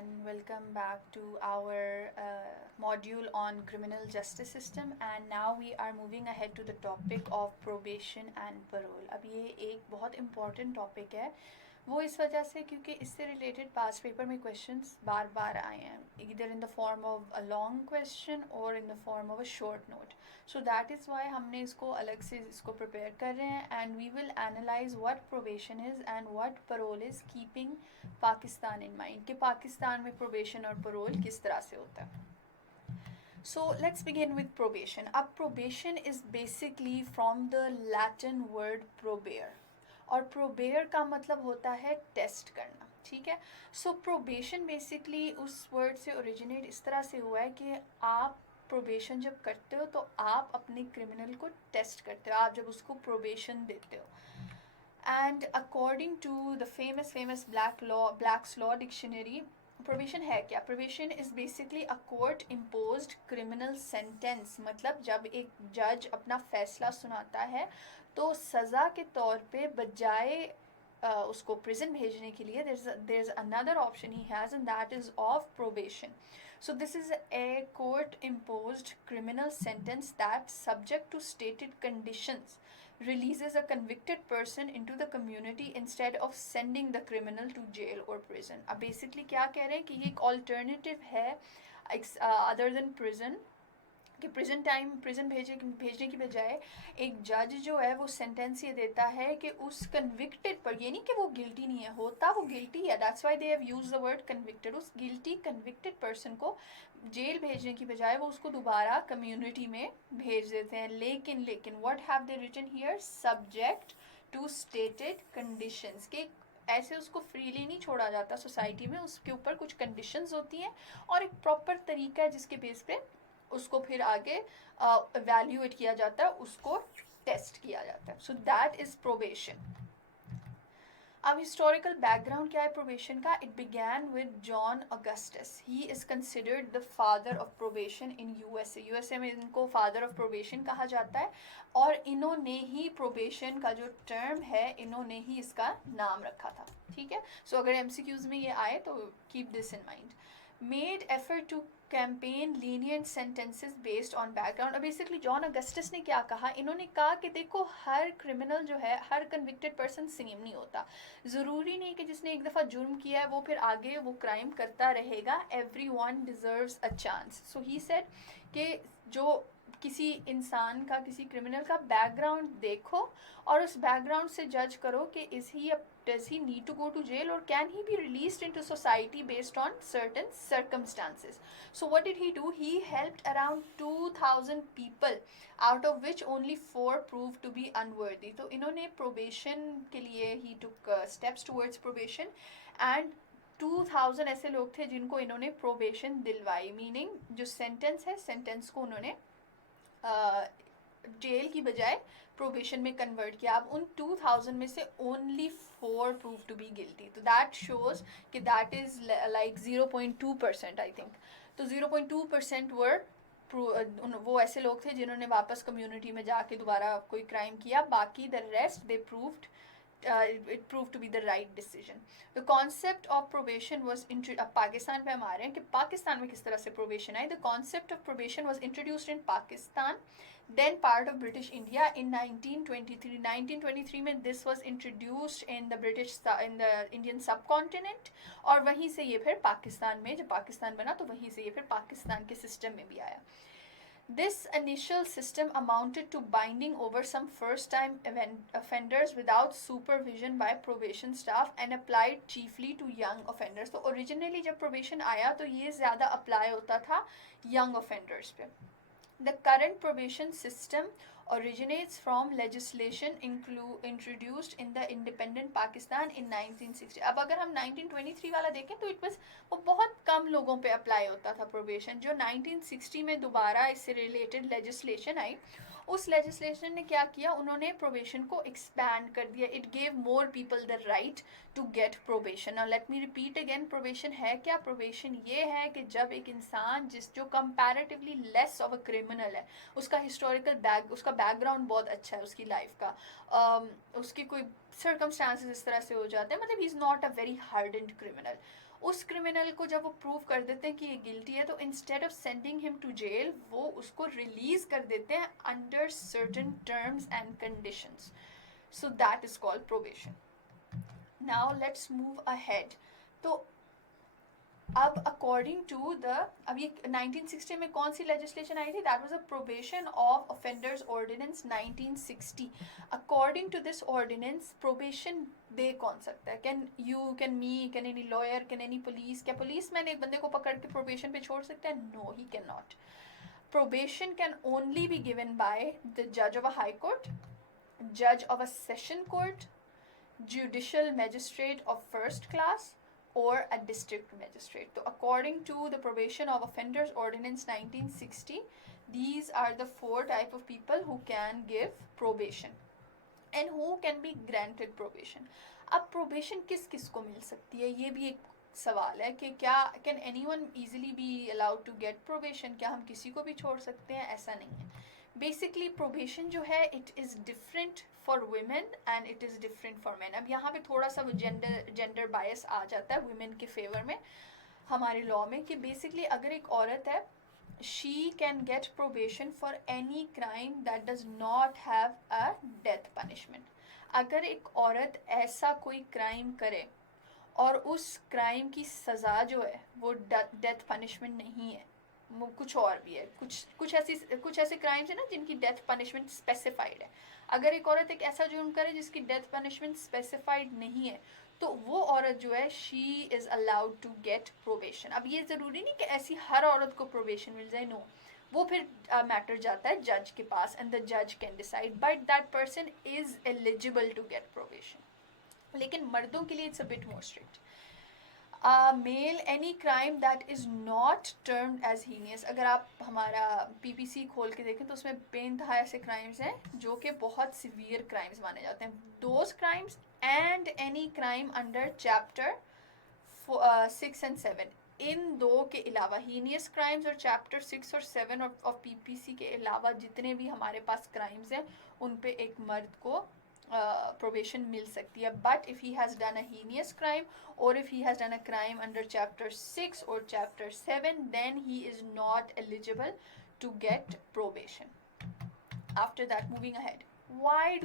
and welcome back to our module on criminal justice system. And now we are moving ahead to the topic of probation and parole. अब ये एक बहुत important topic है, वो इस वजह से क्योंकि इससे रिलेटेड पास्ट पेपर में क्वेश्चंस बार बार आए हैं, इधर in the form of a long question और in the form of a short note. So that is why हमने इसको अलग से इसको प्रिपेयर कर रहे हैं. And we will analyse what probation is एंड what parole is, keeping Pakistan in mind कि पाकिस्तान में प्रोबेशन और परोल किस तरह से होता है. So let's begin with probation. अब probation is basically from the Latin word probare, और प्रोबेयर का मतलब होता है टेस्ट करना. ठीक है. सो प्रोबेशन बेसिकली उस वर्ड से ओरिजिनेट इस तरह से हुआ है कि आप प्रोबेशन जब करते हो तो आप अपने क्रिमिनल को टेस्ट करते हो, आप जब उसको प्रोबेशन देते हो. And according to the famous Black's law dictionary, probation है क्या? Probation is basically a court imposed criminal sentence. मतलब जब एक जज अपना फैसला सुनाता है तो सज़ा के तौर पे बजाय उसको प्रिजन भेजने के लिए there's another option he has, and that is of probation. So this is a court imposed criminal sentence that, subject to stated conditions, releases a convicted person into the community instead of sending the criminal to jail or prison. अब basically क्या कह रहे हैं कि ये एक alternative है other than prison, कि प्रिजन भेजने की बजाय एक जज जो है वो सेंटेंस ये देता है कि उस कन्विक्टेड पर, ये नहीं कि वो गिल्टी नहीं है, होता वो गिल्टी है, that's why they have used the word convicted, उस गिल्टी कन्विक्टेड पर्सन को जेल भेजने की बजाय वो उसको दोबारा कम्युनिटी में भेज देते हैं. लेकिन what have they written here? Subject to stated conditions, के ऐसे उसको फ्रीली नहीं छोड़ा जाता सोसाइटी में, उसके ऊपर कुछ कंडीशंस होती हैं और एक प्रॉपर तरीका है जिसके बेस पे उसको फिर आगे एवैल्यूएट किया जाता है, उसको टेस्ट किया जाता है. सो दैट इज प्रोबेशन. अब हिस्टोरिकल बैकग्राउंड क्या है प्रोबेशन का? It began with John Augustus. He is considered the father of probation in USA में इनको फादर ऑफ प्रोबेशन कहा जाता है, और इन्होंने ही प्रोबेशन का जो टर्म है इन्होंने ही इसका नाम रखा था. ठीक है. सो अगर एमसीक्यूज में ये आए तो keep this in mind. Made effort to campaign lenient sentences based on background. और बेसिकली जॉन अगस्टस ने क्या कहा? इन्होंने कहा कि देखो, हर क्रिमिनल जो है, हर कन्विक्टेड पर्सन सेम नहीं होता. ज़रूरी नहीं कि जिसने एक दफ़ा जुर्म किया है वो फिर आगे वो क्राइम करता रहेगा. Every one deserves a chance. So he said कि जो किसी इंसान का, किसी क्रिमिनल का बैकग्राउंड देखो और उस बैकग्राउंड से जज करो कि does he need to go to jail, or can he be released into society based on certain circumstances. So what did he do? He helped around 2000 people, out of which only 4 proved to be unworthy. तो इन्होंने probation के लिए he took steps towards probation, and 2000 ऐसे लोग थे जिनको इन्होंने probation दिलवाई. मीनिंग जो सेंटेंस है, सेंटेंस को उन्होंने जेल की बजाय प्रोबेशन में कन्वर्ट किया. अब उन 2000 में से only 4 prove to be guilty. तो दैट शोज कि that is like 0.2% I think. तो 0.2% वर वो ऐसे लोग थे जिन्होंने वापस कम्युनिटी में जाके दोबारा कोई क्राइम किया. बाकी the rest they proved it proved to be the right decision. The concept of probation was अब पाकिस्तान पे हम आ रहे हैं कि पाकिस्तान में किस तरह से probation I. The concept of probation was introduced in Pakistan, then part of British India, in 1923. 1923 में this was introduced in the Indian subcontinent, और वहीं से ये फिर पाकिस्तान में, जब पाकिस्तान बना तो वहीं से ये फिर पाकिस्तान के सिस्टम में भी आया. This initial system amounted to binding over some first-time offenders without supervision by probation staff and applied chiefly to young offenders. तो originally जब probation आया तो ये ज़्यादा apply होता था young offenders पे. The current probation system originates from legislation introduced in the independent Pakistan in 1960. अब अगर हम 1923 वाला देखें तो it was, वो बहुत कम लोगों पे अप्लाई होता था प्रोबेशन. जो 1960 में दोबारा इससे रिलेटेड लेजिस्लेशन आई, उस लेजिस्लेशन ने क्या किया? उन्होंने प्रोबेशन को एक्सपैंड कर दिया. It gave more people the right to get probation. Now let me repeat again, probation है क्या? प्रोबेशन ये है कि जब एक इंसान जो comparatively less of a criminal है, उसका हिस्टोरिकल उसका बैकग्राउंड बहुत अच्छा है उसकी लाइफ का, उसकी कोई सर्कमस्टांसेस इस तरह से हो जाते हैं, मतलब he is not a very hardened criminal, उस क्रिमिनल को जब वो प्रूव कर देते हैं कि ये गिल्टी है, तो instead of sending him to jail वो उसको रिलीज कर देते हैं under certain terms and conditions. So that is called probation. Now let's move ahead. तो अब अकॉर्डिंग टू द, अब ये 1960 में कौन सी लेजिस्लेशन आई थी? That was a probation of offenders ordinance 1960. According to this ordinance probation दे कौन सकता है? Can you, can me, can any lawyer, can any police? क्या पुलिस मैन एक बंदे को पकड़ के प्रोबेशन पे छोड़ सकता है? No, he can not. Probation can only be given by the judge of a high court, judge of a session court, judicial magistrate of first class, or a district magistrate. So according to the Probation of Offenders Ordinance 1960, these are the 4 type of people who can give probation and who can be granted probation. अब probation किस किस को मिल सकती है, ये भी एक सवाल है कि क्या can anyone easily be allowed to get probation? क्या हम किसी को भी छोड़ सकते हैं? ऐसा नहीं है. बेसिकली प्रोबेशन जो है it is different for women and it is different for main. अब यहाँ पे थोड़ा सा वो जेंडर बायस आ जाता है वुमेन के फेवर में हमारे लॉ में, कि बेसिकली अगर एक औरत है, she can get probation for any crime that does not have a death punishment. अगर एक औरत ऐसा कोई क्राइम करे और उस क्राइम की सज़ा जो है वो डेथ पनिशमेंट नहीं है, वो कुछ और भी है, कुछ ऐसे क्राइम्स है ना जिनकी डेथ पनिशमेंट स्पेसिफाइड है. अगर एक औरत एक ऐसा जुर्म करे जिसकी डेथ पनिशमेंट स्पेसिफाइड नहीं है, तो वो औरत जो है she is allowed to get probation. अब ये ज़रूरी नहीं कि ऐसी हर औरत को प्रोबेशन मिल जाए, नो. वो फिर मैटर जाता है जज के पास एंड द जज can decide, but that person is eligible to get probation. लेकिन मर्दों के लिए it's a bit more strict. Male any crime that is not termed as heinous. अगर आप हमारा पीपीसी खोल के देखें तो उसमें बेनतहा ऐसे क्राइम्स हैं जो कि बहुत सिवियर क्राइम्स माने जाते हैं. Those crimes and any crime under chapter 6 and 7, इन दो के अलावा हीनियस क्राइम्स और चैप्टर 6 और 7 ऑफ पीपीसी के अलावा जितने भी हमारे पास क्राइम्स हैं उन पे एक मर्द को probation मिल सकती है. But if he has done a heinous crime or if he has done a crime under chapter 6 or chapter 7, then he is not eligible to get probation. After that, moving ahead, why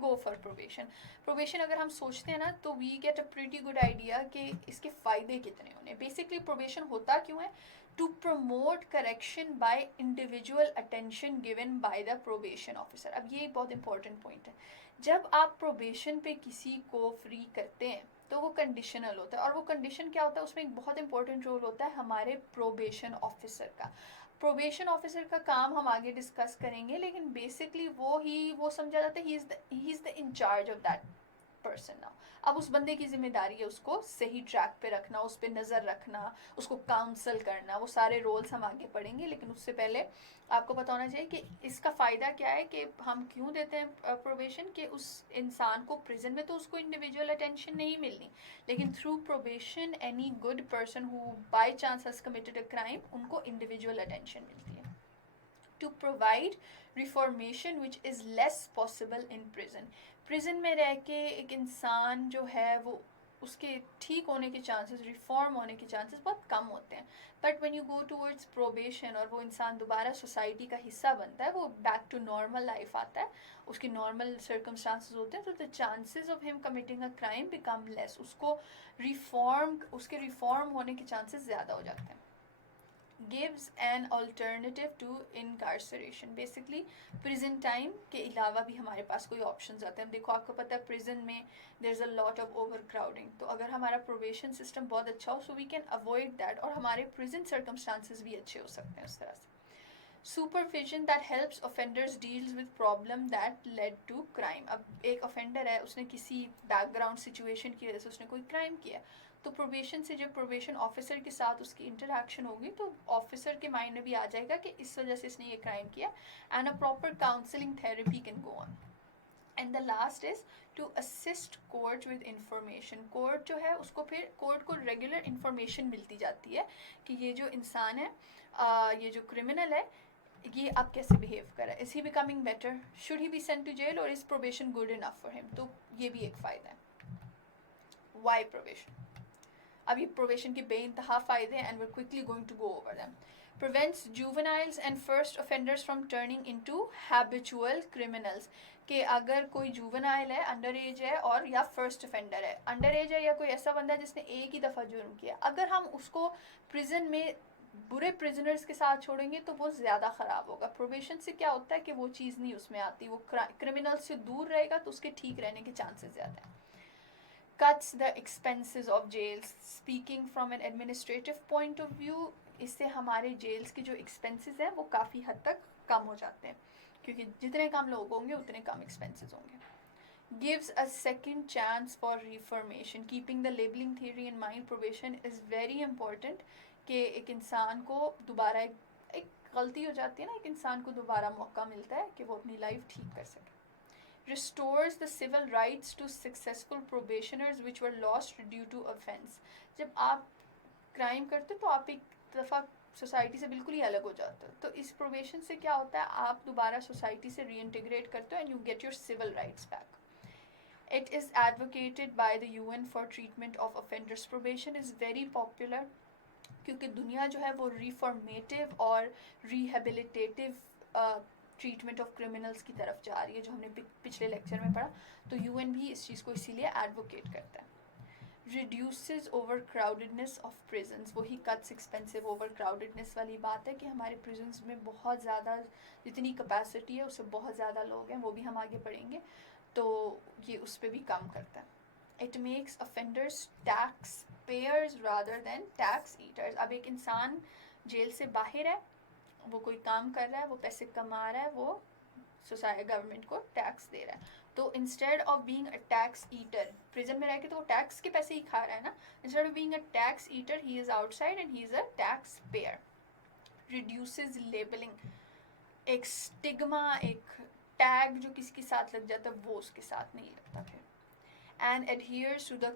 go for probation? Probation अगर हम सोचते हैं ना तो we get a pretty good idea कि इसके फ़ायदे कितने होने. Basically probation होता क्यों है? To promote correction by individual attention given by the probation officer. अब ये बहुत important point है. जब आप प्रोबेशन पे किसी को फ्री करते हैं तो वो कंडीशनल होता है, और वो कंडीशन क्या होता है, उसमें एक बहुत इंपॉर्टेंट रोल होता है हमारे प्रोबेशन ऑफिसर का. प्रोबेशन ऑफिसर का काम हम आगे डिस्कस करेंगे, लेकिन बेसिकली वो समझा जाता है he is the incharge of that person. Now अब उस बंदे की जिम्मेदारी है उसको सही ट्रैक पे रखना, उस पर नज़र रखना, उसको काउंसल करना. वो सारे रोल्स हम आगे पढ़ेंगे, लेकिन उससे पहले आपको पता होना चाहिए कि इसका फ़ायदा क्या है, कि हम क्यों देते हैं प्रोबेशन. कि उस इंसान को प्रिजन में तो उसको इंडिविजुअल अटेंशन नहीं मिलनी, लेकिन through probation any good person who by chance has committed a crime, उनको इंडिविजुअल अटेंशन मिलती है. To provide reformation which is less possible in prison. Prison में रह के एक इंसान जो है वो उसके ठीक होने के चांसेस, रिफॉर्म होने के चांसेस बहुत कम होते हैं. But when you go towards probation और वो इंसान दोबारा सोसाइटी का हिस्सा बनता है, वो बैक टू नॉर्मल लाइफ आता है, उसकी नॉर्मल सर्कमस्टांसेस होते हैं, तो the chances of him committing a crime become less. उसके रिफॉर्म होने के चांसेस ज़्यादा हो जाते हैं. gives an alternative to incarceration. Basically prison time के अलावा भी हमारे पास कोई options आते हैं. देखो आपको पता है prison में there's a lot of overcrowding, तो अगर हमारा probation system बहुत अच्छा हो, so we can avoid that, और हमारे prison circumstances भी अच्छे हो सकते हैं उस तरह से. Supervision that helps offenders deals with problem that led to crime. अब एक offender है, उसने किसी background situation की वजह से उसने कोई crime किया, तो प्रोबेशन से जब प्रोबेशन ऑफिसर के साथ उसकी इंटरेक्शन होगी तो ऑफिसर के माइंड में भी आ जाएगा कि इस वजह से इसने ये क्राइम किया, and a proper counselling therapy can go on. And the last is to assist court with information. Court जो है उसको फिर कोर्ट को रेगुलर इंफॉर्मेशन मिलती जाती है कि ये जो इंसान है, ये जो क्रिमिनल है, ये अब कैसे बिहेव कर रहा है, is he becoming better, should he be sent to jail, और is probation good enough for him. तो ये भी एक फ़ायदा है. Why probation? अब ये प्रोबेशन के बेइंतहा फ़ायदे हैं, and we quickly going to go over them. Prevents juveniles and first offenders from turning into habitual criminals. कि अगर कोई जुवेनाइल है, अंडर एज है, और या फर्स्ट ऑफेंडर है, अंडर एज है या कोई ऐसा बंदा है जिसने एक ही दफ़ा जुर्म किया, अगर हम उसको प्रिजन में बुरे प्रिजनर्स के साथ छोड़ेंगे तो वो ज़्यादा ख़राब होगा. प्रोबेशन से क्या होता है कि वो चीज़ नहीं उसमें आती, वो क्रिमिनल से दूर रहेगा तो उसके ठीक रहने के चांसेस ज़्यादा हैं. Cuts the expenses of jails. Speaking from an administrative point of view, इससे हमारे जेल्स के जो एक्सपेंसेस हैं वो काफ़ी हद तक कम हो जाते हैं, क्योंकि जितने कम लोग होंगे उतने कम एक्सपेंसेस होंगे. Gives a second chance for reformation. Keeping the labeling theory in mind, probation is very important. कि एक इंसान को दोबारा एक गलती हो जाती है ना, एक इंसान को दोबारा मौका मिलता है कि वो अपनी लाइफ ठीक कर सके. Restores the civil rights to successful probationers which were lost due to offense. जब आप क्राइम करते हो तो आप एक दफ़ा सोसाइटी से बिल्कुल ही अलग हो जाते हो, तो इस प्रोबेशन से क्या होता है, आप दोबारा सोसाइटी से रीइंटीग्रेट करते हो and you get your civil rights back. It is advocated by the UN for treatment of offenders. Probation is very popular क्योंकि दुनिया जो है वो रिफॉर्मेटिव और रिहेबिलिटेटिव ट्रीटमेंट ऑफ क्रिमिनल्स की तरफ जा रही है, जो हमने पिछले लेक्चर में पढ़ा. तो यूएन भी इस चीज़ को इसीलिए एडवोकेट करता है. Reduces over crowdedness of prisons. वही कट्स एक्सपेंसिव ओवर क्राउडेडनेस वाली बात है कि हमारे प्रिजन्स में बहुत ज़्यादा, जितनी कैपेसिटी है उससे बहुत ज़्यादा लोग हैं, वो भी हम आगे पढ़ेंगे, तो ये उस पर भी कम करता है. It makes offenders tax payers rather than tax eaters. अब एक इंसान जेल से बाहर है, वो कोई काम कर रहा है, वो पैसे कमा रहा है, वो सोसाइटी गवर्नमेंट को टैक्स दे रहा है, तो instead of being a tax eater, prison में रह के तो वो टैक्स के पैसे ही खा रहा है ना, instead of being a tax eater he is outside and he is a tax payer. Reduces labelling. एक स्टिग्मा, एक टैग जो किसी के साथ लग जाता है वो उसके साथ नहीं लगता फिर. And adheres to the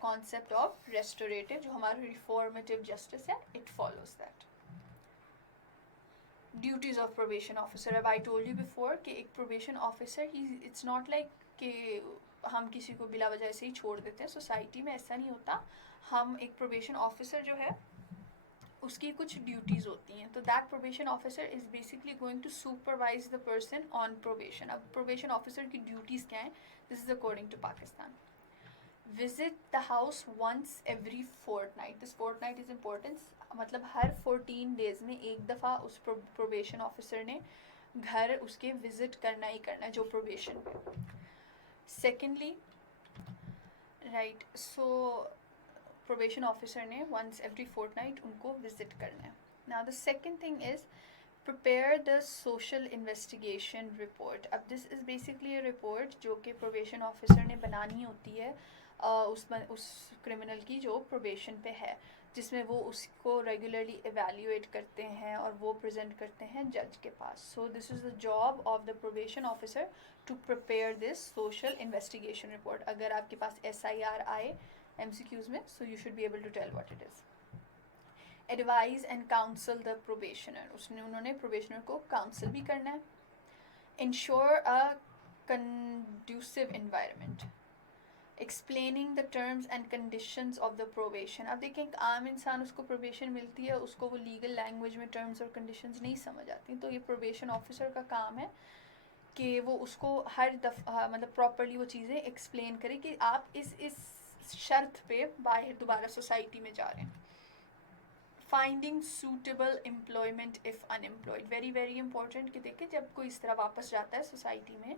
concept of restorative, जो हमारा रिफॉर्मेटिव जस्टिस है, it follows that. Duties of probation officer. अब I told you before कि एक probation officer, it's not like कि हम किसी को बिला वजह से ही छोड़ देते हैं. सोसाइटी में ऐसा नहीं होता. हम एक probation officer जो है उसकी कुछ ड्यूटीज़ होती हैं, तो that probation officer is basically going to supervise the person on probation. अब प्रोबेशन ऑफिसर की ड्यूटीज़ क्या हैं? This is according to Pakistan. Visit the house once every fortnight. This fortnight is importance, मतलब हर 14 डेज़ में एक दफ़ा उस प्रोबेशन ऑफिसर ने घर उसके विज़िट करना ही करना है जो प्रोबेशन पे. Secondly, right, so probation officer ने वंस एवरी फोर्टनाइट उनको विजिट करना है. Now the second thing is prepare the social investigation report. अब this is basically a report जो कि प्रोबेशन ऑफिसर ने बनानी होती है उस क्रिमिनल की जो प्रोबेशन पे है, जिसमें वो उसको रेगुलरली एवेल्यूएट करते हैं और वो प्रेजेंट करते हैं जज के पास. So this is the job of the probation officer to prepare this social investigation report. अगर आपके पास SIR आए MCQs में, so you should be able to tell what it is. Advise and counsel the probationer. उन्होंने probationer को counsel भी करना है. Ensure a conducive environment. Explaining the terms and conditions of the probation. अब देखें एक आम इंसान उसको probation मिलती है, उसको वो legal language में terms और conditions नहीं समझ आती, तो ये probation officer का काम है कि वो उसको हर दफ़ा मतलब properly वो चीज़ें explain करे कि आप इस शर्त पे बाहर दोबारा सोसाइटी में जा रहे हैं. Finding suitable employment if unemployed. Very very important कि देखिए जब कोई इस तरह वापस जाता है सोसाइटी में,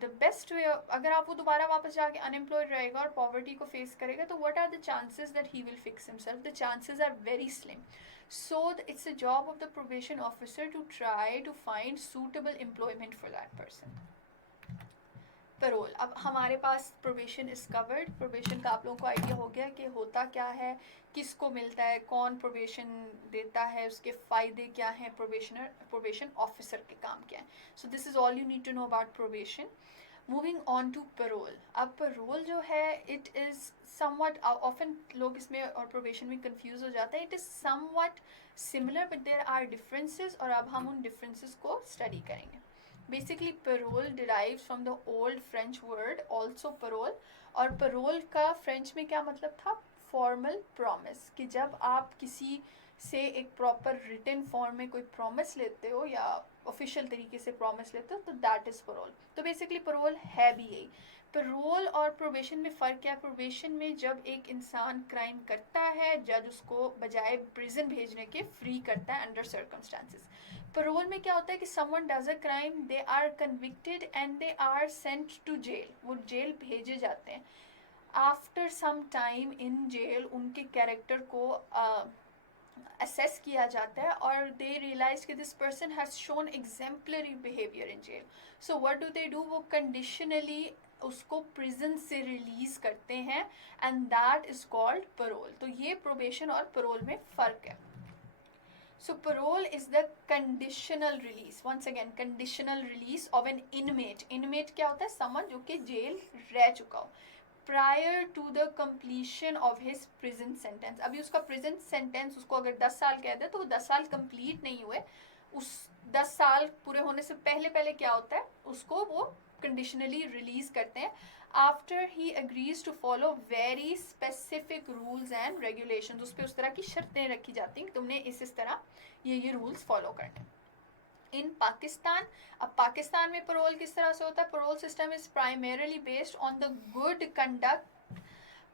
द बेस्ट वे, अगर आप वो दोबारा वापस जाके अनएम्प्लॉयड रहेगा और पॉवर्टी को फेस करेगा, तो what are the chances that he will fix himself? The chances are very slim. So it's a job of the probation officer to try to find suitable employment for that person. Parole. अब हमारे पास probation is covered. Probation का आप लोगों को idea हो गया कि होता क्या है, किसको मिलता है, कौन प्रोबेशन देता है, उसके फ़ायदे क्या हैं, प्रोबेशन ऑफिसर के काम क्या हैं. So this is all you need to know about probation. Moving on to parole. अब पैरोल जो है इट इज़ समवट, ऑफन लोग इसमें और प्रोबेशन में कंफ्यूज हो जाते हैं. It is somewhat similar but there are differences, और अब हम उन डिफरेंसेस को स्टडी करेंगे. Basically parole derives from the old French word also parole, और parole का फ्रेंच में क्या मतलब था, फॉर्मल प्रॉमिस, कि जब आप किसी से एक प्रॉपर रिटन फॉर्म में कोई प्रॉमिस लेते हो या ऑफिशियल तरीके से प्रॉमिस लेते हो तो दैट इज़ parole. तो बेसिकली parole है भी यही. पैरोल और प्रोबेशन में फ़र्क क्या है? प्रोबेशन में जब एक इंसान क्राइम करता है, जज उसको बजाय प्रिजन भेजने के फ्री करता है अंडर सर्कमस्टांसेस. पैरोल में क्या होता है कि someone does a crime, they are convicted and they are sent to jail, वो जेल भेजे जाते हैं. After some time in jail उनके कैरेक्टर को असेस किया जाता है और दे रियलाइज कि this person has shown exemplary behaviour in jail. So what do they do, वो कंडीशनली उसको प्रिजन से रिलीज करते हैं and that is called parole. तो ये प्रोबेशन और पैरोल में फ़र्क है. So parole is the conditional release. Once again, conditional release of an inmate. Inmate क्या होता है? Someone जो कि जेल रह चुका हो. Prior to the completion of his prison sentence. अभी उसका prison sentence उसको अगर 10 साल कह दे तो वो 10 साल complete नहीं हुए. उस 10 साल पूरे होने से पहले पहले क्या होता है? उसको वो conditionally release करते हैं. After he agrees to follow very specific rules and regulations. उस पर उस तरह की शर्तें रखी जाती हैं, तुमने इस तरह ये रूल्स फॉलो करने. इन पाकिस्तान, अब पाकिस्तान में पैरोल किस तरह से होता है? Parole system is primarily based on the good conduct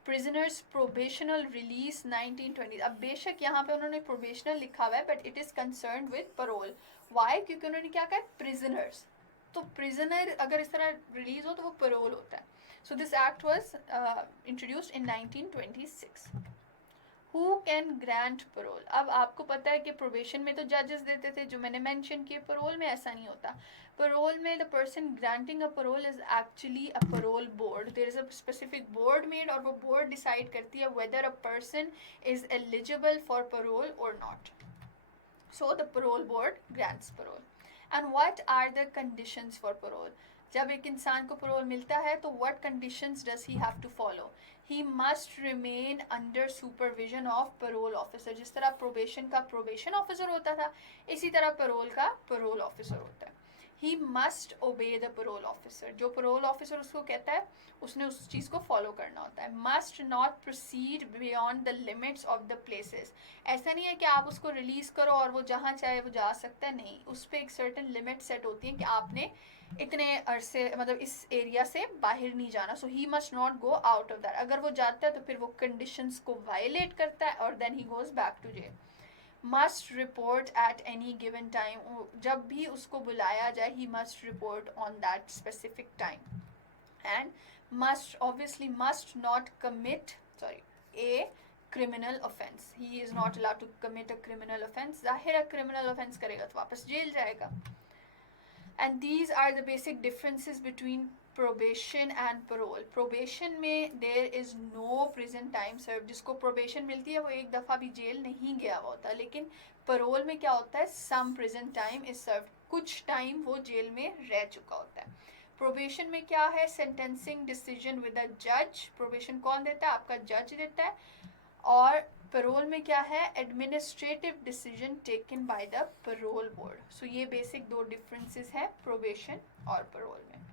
prisoners probational release 1920. अब बेशक यहाँ पे उन्होंने प्रोबेशनल लिखा हुआ है but it is concern with parole. Why? क्योंकि उन्होंने क्या कहा? प्रिजनर्स. तो प्रिजनर अगर इस तरह रिलीज हो तो वो पैरोल होता है. So this act was introduced in 1926. Who can grant parole? अब आपको पता है कि प्रोबेशन में तो जजेस देते थे, जो मैंने मेंशन किए. पैरोल में ऐसा नहीं होता. पैरोल में the person granting a parole is actually a parole board. There is a specific board made और वो बोर्ड डिसाइड करती है whether a person is eligible for parole और not. So the parole board grants parole. And what are the conditions for parole? जब एक इंसान को parole मिलता है तो what conditions does he have to follow? He must remain under supervision of payroll officer. जिस तरह प्रोबेशन का प्रोबेशन ऑफिसर होता था, इसी तरह पैरोल का पैरोल ऑफिसर होता है. He must obey the parole officer. जो पैरोल ऑफिसर उसको कहता है उसने उस चीज़ को फॉलो करना होता है. Must not proceed beyond the limits of the places. ऐसा नहीं है कि आप उसको रिलीज करो और वो जहाँ चाहे वो जा सकता है. नहीं, उस पर एक सर्टन लिमिट सेट होती है कि आपने इतने अरसे मतलब इस एरिया से बाहर नहीं जाना. So he must not go out of that. अगर वो जाता है तो फिर वो कंडीशंस को वायलेट करता है और then he goes back to jail. Must report at any given time. जब भी उसको बुलाया जाए he must report on that specific time. And must obviously must not commit a criminal offence. He is not allowed to commit a criminal offence. जाहिर है criminal offence करेगा तो वापस जेल जाएगा. And these are the basic differences between probation and parole. Probation में there is no prison time served. जिसको probation मिलती है वो एक दफ़ा भी जेल नहीं गया हुआ होता. लेकिन parole में क्या होता है? some prison time is served. कुछ टाइम वो जेल में रह चुका होता है. प्रोबेशन में क्या है? सेंटेंसिंग डिसीजन विद अ जज. प्रोबेशन कौन देता है? आपका जज देता है. और पैरोल में क्या है? Administrative decision taken by the parole board. सो ये बेसिक दो डिफरेंसेस है प्रोबेशन और पैरोल में.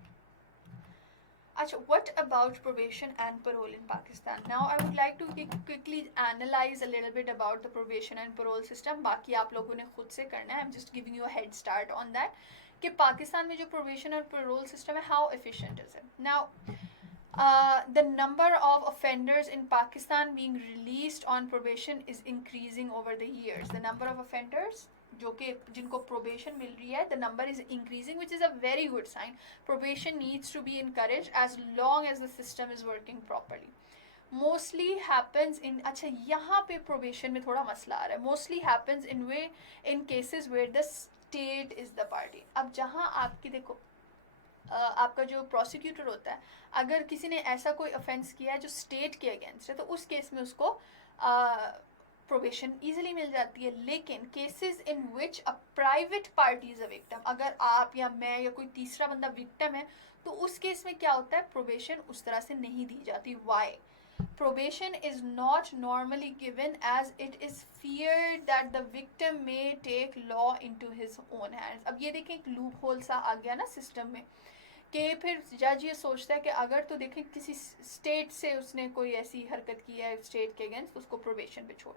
अच्छा, what about probation and parole in Pakistan? Now I would like to quickly analyse a little bit about the probation and parole system. बाकी आप लोगों ने खुद से करना है. I am just giving you a head start on that कि पाकिस्तान में जो प्रोबेशन और पैरोल सिस्टम है, how efficient is it? Now the number of offenders in Pakistan being released on probation is increasing over the years. The number of offenders जो कि जिनको probation मिल रही है, the number is increasing, which is a very good sign. Probation needs to be encouraged as long as the system is working properly. Mostly happens in, अच्छा यहाँ पे probation में थोड़ा मसला आ रहा है. Mostly happens in cases where the state is the party. अब जहाँ आपकी देखो आपका जो प्रोसिक्यूटर होता है, अगर किसी ने ऐसा कोई ऑफेंस किया है जो स्टेट के अगेंस्ट है तो उस केस में उसको प्रोबेशन इजीली मिल जाती है. लेकिन cases in which a private party is a victim, अगर आप या मैं या कोई तीसरा बंदा विक्टिम है तो उस केस में क्या होता है? प्रोबेशन उस तरह से नहीं दी जाती. Y? probation is not normally given as it is feared that the victim may take law into his own hands. अब ये देखें एक लूप होल सा आ गया ना सिस्टम में कि फिर जज ये सोचता है कि अगर तो देखें किसी स्टेट से उसने कोई ऐसी हरकत की है स्टेट के अगेंस्ट, उसको प्रोबेशन पे छोड़,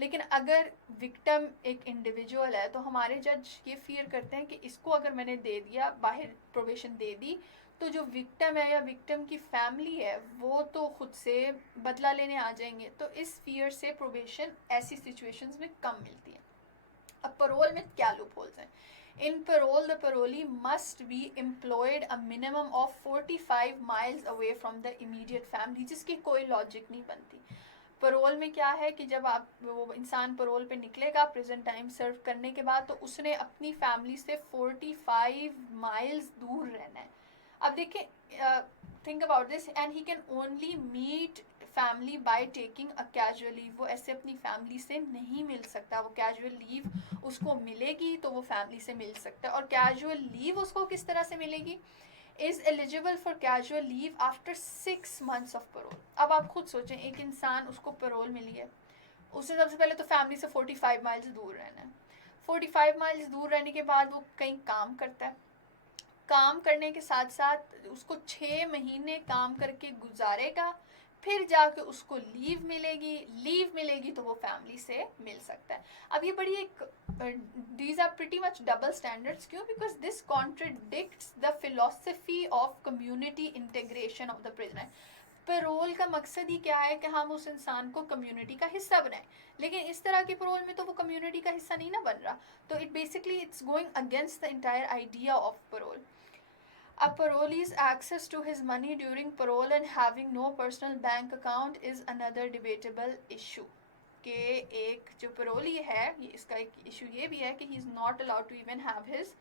लेकिन अगर विक्टिम एक इंडिविजुअल है तो हमारे जज ये फियर करते हैं कि इसको अगर मैंने दे दिया, बाहर प्रोबेशन दे दी, तो जो विक्टिम है या विक्टिम की फैमिली है वो तो खुद से बदला लेने आ जाएंगे। तो इस फियर से प्रोबेशन ऐसी सिचुएशंस में कम मिलती है। अब पैरोल में क्या लूप होल्स हैं? In parole, the parolee must be employed a minimum of 45 miles away from the immediate family, जिसकी कोई लॉजिक नहीं बनती। पैरोल में क्या है कि जब आप वो इंसान पैरोल पे निकलेगा प्रेजेंट टाइम सर्व करने के बाद, तो उसने अपनी फैमिली से 45 माइल्स दूर रहना है। अब देखिए, think about this, and he can only meet family by taking a casual leave. वो ऐसे अपनी फैमिली से नहीं मिल सकता, वो कैजुअल लीव उसको मिलेगी तो वो फैमिली से मिल सकता है। और कैजुअल लीव उसको किस तरह से मिलेगी? Is eligible for casual leave after 6 months of parole. अब आप खुद सोचें, एक इंसान उसको पैरोल मिली है, उसने सबसे पहले तो फैमिली से 45 माइल्स दूर रहना है। 45 माइल्स दूर रहने के बाद वो कहीं काम करता है, काम करने के साथ साथ उसको 6 महीने काम करके गुजारेगा, फिर जाके उसको लीव मिलेगी तो वो फैमिली से मिल सकता है। अब ये बड़ी एक these are pretty much double standards। क्यों? because this contradicts the philosophy of community integration of the prisoner। Parole का मकसद ही क्या है कि हम उस इंसान को कम्युनिटी का हिस्सा बनाएं, लेकिन इस तरह की पैरोल में तो वो कम्युनिटी का हिस्सा नहीं ना बन रहा। तो it basically it's going against the entire idea of parole. A parolee's access to his money during parole and having no personal bank account is another debatable issue। कि एक जो parolee है, इसका एक इशू ये भी है कि he is not allowed to even have his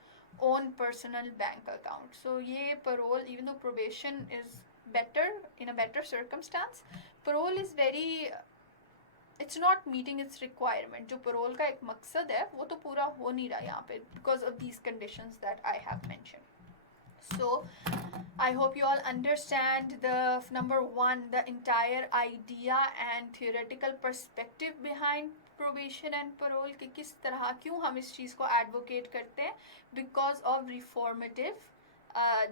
own personal bank account। So ये parole, even though probation is better in a better circumstance, parole is very it's not meeting its requirement। जो parole का एक मकसद है वो तो पूरा हो नहीं रहा यहाँ पे because of these conditions that I have mentioned। So I hope you all understand the number one, the entire idea and theoretical perspective behind probation and parole कि किस तरह क्यों हम इस चीज़ को advocate करते हैं, because of reformative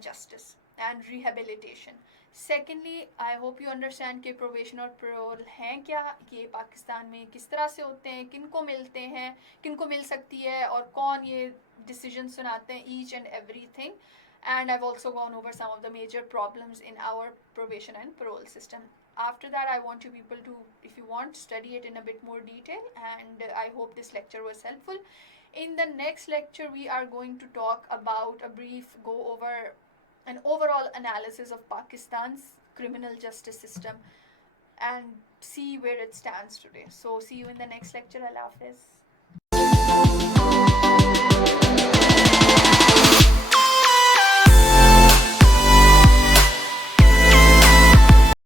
justice and rehabilitation। Secondly, I hope you understand कि probation और parole हैं क्या, ये पाकिस्तान में किस तरह से होते हैं, किनको मिलते हैं, किनको मिल सकती है और कौन ये decision सुनाते हैं, each and everything। And I've also gone over some of the major problems in our probation and parole system। After that, I want you people to, if you want, study it in a bit more detail, and I hope this lecture was helpful। In the next lecture, we are going to talk about a brief go over an overall analysis of Pakistan's criminal justice system and see where it stands today। So see you in the next lecture। Allah Hafiz।